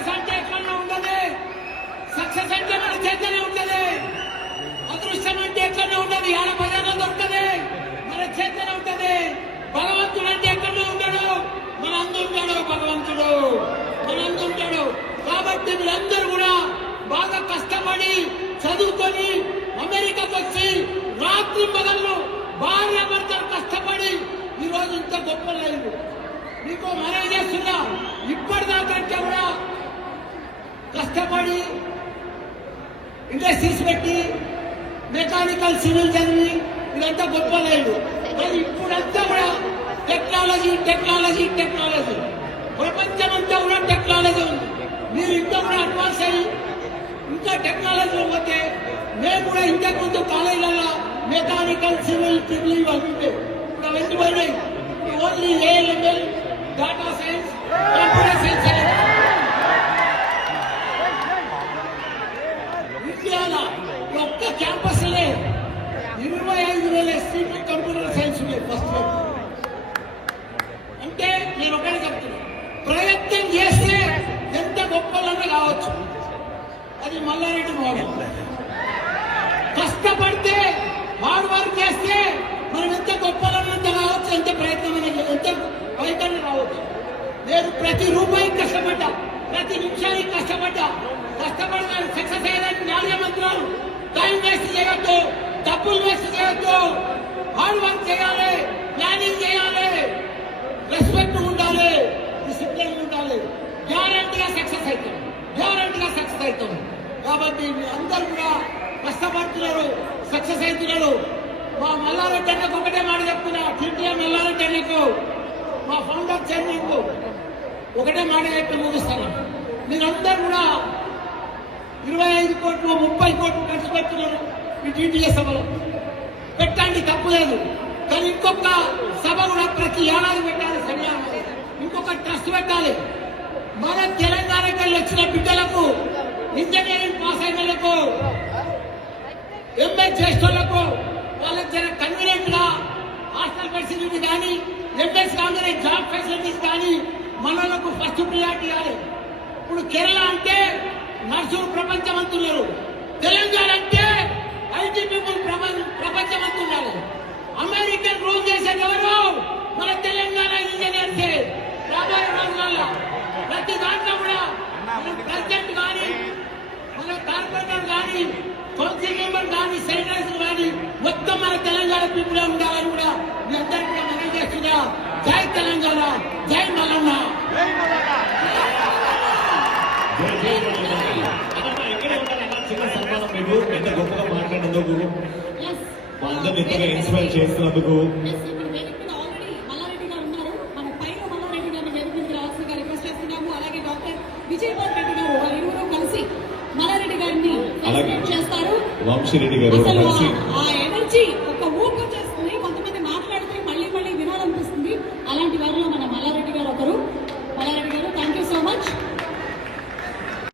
Success అంటే ఎట్లన్నా ఉండదు. సక్సెస్ అంటే మన చేతనే ఉంటది. అదృష్టం అంటే ఎట్లనే ఉండదు, ఆడ బజార్లో దొరుకుతుంది, మన చేతనే ఉంటది. భగవంతుడు అంటే ఎక్కడో ఉంటాడు, మన అందుంటాడు. భగవంతుడు మన అందుంటాడు. కాబట్టి మీరందరూ కూడా బాగా కష్టపడి చదువుకొని అమెరికాకు వచ్చి రాత్రి పగళ్ళు భార్య భర్తలు కష్టపడి ఈరోజు ఇంత గొప్ప లైవ్ మీకు మనవి చేస్తున్నా. ఇప్పటిదాకంటే కూడా కష్టపడి ఇండస్ట్రీస్ పెట్టి మెకానికల్ సివిల్ చదివి ఇదంతా గొప్ప లైవ్. కానీ ఇప్పుడంతా కూడా టెక్నాలజీ టెక్నాలజీ టెక్నాలజీ, ప్రపంచం అంతా కూడా టెక్నాలజీ ఉంది. మీరు ఇంకా కూడా అడ్వాన్స్ అయ్యి ఇంకా టెక్నాలజీలో పోతే మేము కూడా ఇంతకు ముందు కాలేజీలలో మెకానికల్ సివిల్ ట్రిపుల్ ఇవన్నీ ఉంటాయి, ఇప్పుడు అవన్నీ పోయినాయి. Only AI ML, data science, computer science. ఇండియాలో ఒక్క క్యాంపస్ లే 25,000 సీట్లు కంప్యూటర్ సైన్స్ ఉన్నాయి ఫస్ట్. అంటే నేను ఒకటే చెప్తున్నా, ప్రయత్నం చేస్తే ఎంత గొప్పలన్నా కావచ్చు. అది మల్లారెడ్డి మోడల్. కష్టపడితే హార్డ్ వర్క్ చేస్తే మనం ఎంత గొప్పలన్నంత కావచ్చు, ఎంత ప్రయత్నం ఎంత పైకన్నా రావచ్చు. నేను ప్రతి రూపాయికి కష్టపడ్డా, ప్రతి నిమిషానికి కష్టపడ్డా. కష్టపడిన సక్సెస్ అయ్యేదానికి 4 మంత్రాలు: టైం వేస్ట్ చేయొద్దు, డబ్బులు వేస్ట్ చేయొద్దు, హార్డ్ వర్క్ చేయాలి, ప్లానింగ్ చేయాలి, రెస్పెక్ట్ ఉండాలి, డిసిప్లిన్ ఉండాలి. గ్యారంటీగా సక్సెస్ అవుతాం, గ్యారంటీగా సక్సెస్ అవుతాం. కాబట్టి అందరూ కూడా కష్టపడుతున్నారు, సక్సెస్ అవుతున్నారు. మా మల్లారెడ్డి అన్నకు ఒకటే మాట చెప్తున్నా, టీటీఎం మల్లారెడ్డి అన్నకు, మా ఫౌండర్ చైర్మన్ కు ఒకటే మాట చెప్పి ముగిస్తాను. మీరందరూ కూడా 25 కోట్లు 30 కోట్లు ఖర్చు పెడుతున్నారు ఈ టీటీఎస్ సభలో. పెట్టండి, తప్పు లేదు. కానీ ఇంకొక సభ కూడా ప్రతి ఏడాది పెట్టాలి, సరియాలి. ఇంకొక ట్రస్ట్ పెట్టాలి. మన తెలంగాణకి వచ్చిన బిడ్డలకు, ఇంజనీరింగ్ పాస్ అయిన వాళ్ళకు, ఎంఏ చేసేటోళ్లకు వాళ్ళకి జర కన్వీనియంట్ గా హాస్టల్ ఫెసిలిటీ కానీ, ఎంఎస్ కాగానే జాబ్ ఫెసిలిటీస్ కానీ మనలకు ఫస్ట్ ప్రియారిటీ ఇవ్వాలి. ఇప్పుడు కేరళ అంటే నర్సులు ప్రపంచమంతున్నారు, తెలంగాణ అంటే ఐటీ పీపుల్ ప్రపంచమంతున్నారు. అమెరికన్ రూల్ చేసేది ఎవరు? మన తెలంగాణ ఇంజనీర్సే. రాబోయే రోజులలో ప్రతి దాంట్లో కూడా మన ప్రెసిడెంట్ కానీ, మన కార్పొరేటర్ కానీ, కౌన్సిల్ మెంబర్ కానీ, సెక్రటరీస్ కానీ మొత్తం మన తెలంగాణ పీపుల్ ఉండాలని కూడా మీ అందరూ కూడా మనం చేస్తున్నా. జై తెలంగాణ, జై మల్లన్న. చిన్న సన్మానం మీకు, ఎంత గొప్పగా మాట్లాడినందుకు, మా అందరిని ఎంతగా ఇన్స్పైర్ చేస్తున్నందుకు. అలాగే వంశీరెడ్డి గారు కలిసి